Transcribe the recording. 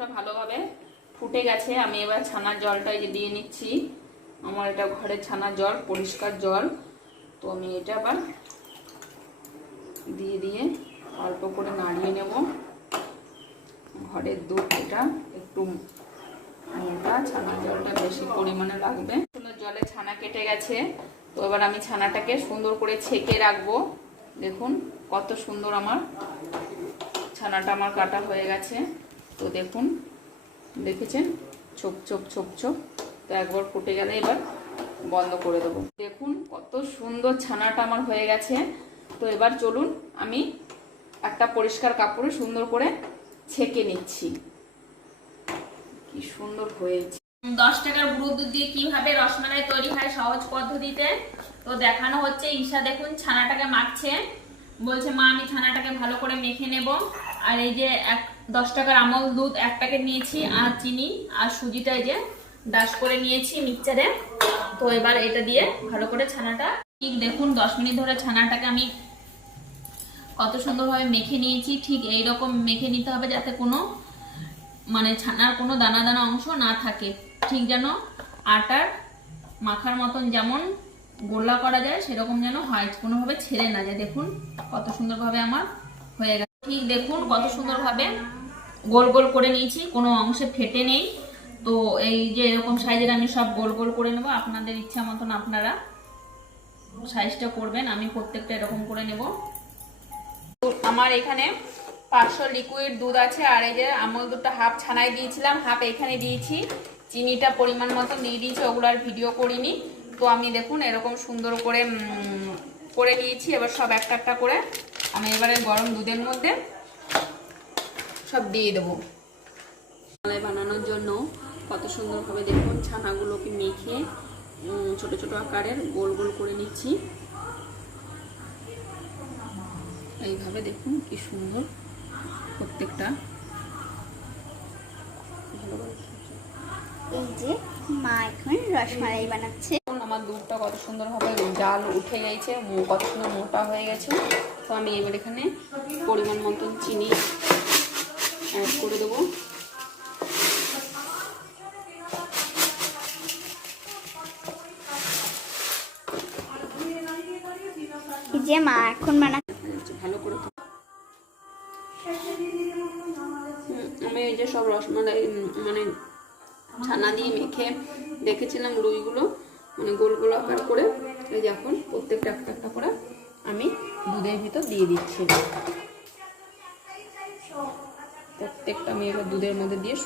দুধটা ভালোভাবে ফুটে গেছে। আমি এবার ছানার জলটা দিয়ে নিচ্ছি। আমার এটা ঘরের ছানার জল, পরিষ্কার জল। তো আমি এটা আবার দিয়ে অল্প করে নাড়িয়ে নেব। ঘরের দুধ, এটা একটু মোটা, ছানার জলটা বেশি পরিমাণে লাগবে। জলে ছানা কেটে গেছে। তো এবার আমি ছানাটাকে সুন্দর করে ছেঁকে রাখবো। দেখুন কত সুন্দর আমার ছানাটা আমার কাটা হয়ে গেছে। তো দেখুন, দেখেছেন ছোপ ছোপ ছোপ ছোপ। তো একবার ফুটে গেলে এবার বন্ধ করে দেবো। দেখুন কত সুন্দর ছানাটা আমার হয়ে গেছে। তো এবার চলুন আমি একটা পরিষ্কার কাপড়ে সুন্দর করে ছেঁকে নিচ্ছি। কি সুন্দর হয়েছে। 10 টাকার গুঁড়ো দুধ দিয়ে কিভাবে রসমালাই তৈরি হয় সহজ পদ্ধতিতে তো দেখানো হচ্ছে। ঈশা দেখুন ছানাটাকে মাখছে, বলছে মা আমি ছানাটাকে ভালো করে মেখে নেব। আর এই যে 10 টাকার আমল দুধ 1 প্যাকেট নিয়েছি, আর চিনি আর সুজিটা এই যে ডাশ করে নিয়েছি মিক্সচারে। তো এবার এটা দিয়ে ভালো করে ছানাটা ঠিক দেখুন 10 মিনিট ধরে ছানাটাকে আমি কত সুন্দরভাবে মেখে নিয়েছি। ঠিক এই রকম মেখে নিতে হবে যাতে কোনো মানে ছানার কোনো দানা দানা অংশ না থাকে। ঠিক যেন আটার মাখার মতন যেমন গোলা করা যায় সেরকম যেন হয়, কোনোভাবে ছেড়ে না যায়। দেখুন কত সুন্দরভাবে আমার হয়ে গেছে। ঠিক দেখুন কত সুন্দরভাবে গোল গোল করে নিয়েছি, কোনো অংশে ফেটে নেই। তো এই যে এরকম সাইজের আমি সব গোল গোল করে নেব। আপনাদের ইচ্ছা মতন আপনারা সাইজটা করবেন। আমি প্রত্যেকটা এরকম করে নেব। আমার এখানে 500 লিকুইড দুধ আছে, আর এই যে আমল দুধটা হাফ ছানায় দিয়েছিলাম, হাফ এখানে দিয়েছি। চিনিটা পরিমাণ মতো দিয়ে দিয়েছি, ওগুলো আর ভিডিও করিনি। তো আমি দেখুন এরকম সুন্দর করে করে নিয়েছি। এবার সব একটা একটা করে আমি এবারে গরম দুধের মধ্যে সব দিয়ে দেবো। মালাই বানানোর জন্য কত সুন্দরভাবে দেখুন ছানাগুলোকে মেখে ছোট ছোট আকারের গোল গোল করে নিচ্ছি। এইভাবে দেখুন কি সুন্দর প্রত্যেকটা। এই যে মা এখন রসমালাই বানাচ্ছে। আমার দুধটা কত সুন্দরভাবে জাল উঠে গেছে, কত সুন্দর মোটা হয়ে গেছে। তো আমি এবার এখানে পরিমাণ মতন চিনি অ্যাড করে দেবো। এই যে মা এখন বানাচ্ছে ভালো করে। আমি এই যে সব রসমালাই মানে ছানা দিয়ে মেখে রেখেছিলাম লুইগুলো, মানে গোল গোল আকার করে। এই যে এখন প্রত্যেকটা একটা একটা করে আমি দুধের ভিতর দিয়ে দিচ্ছি। প্রত্যেকটা আমি এবার দুধের মধ্যে দিয়ে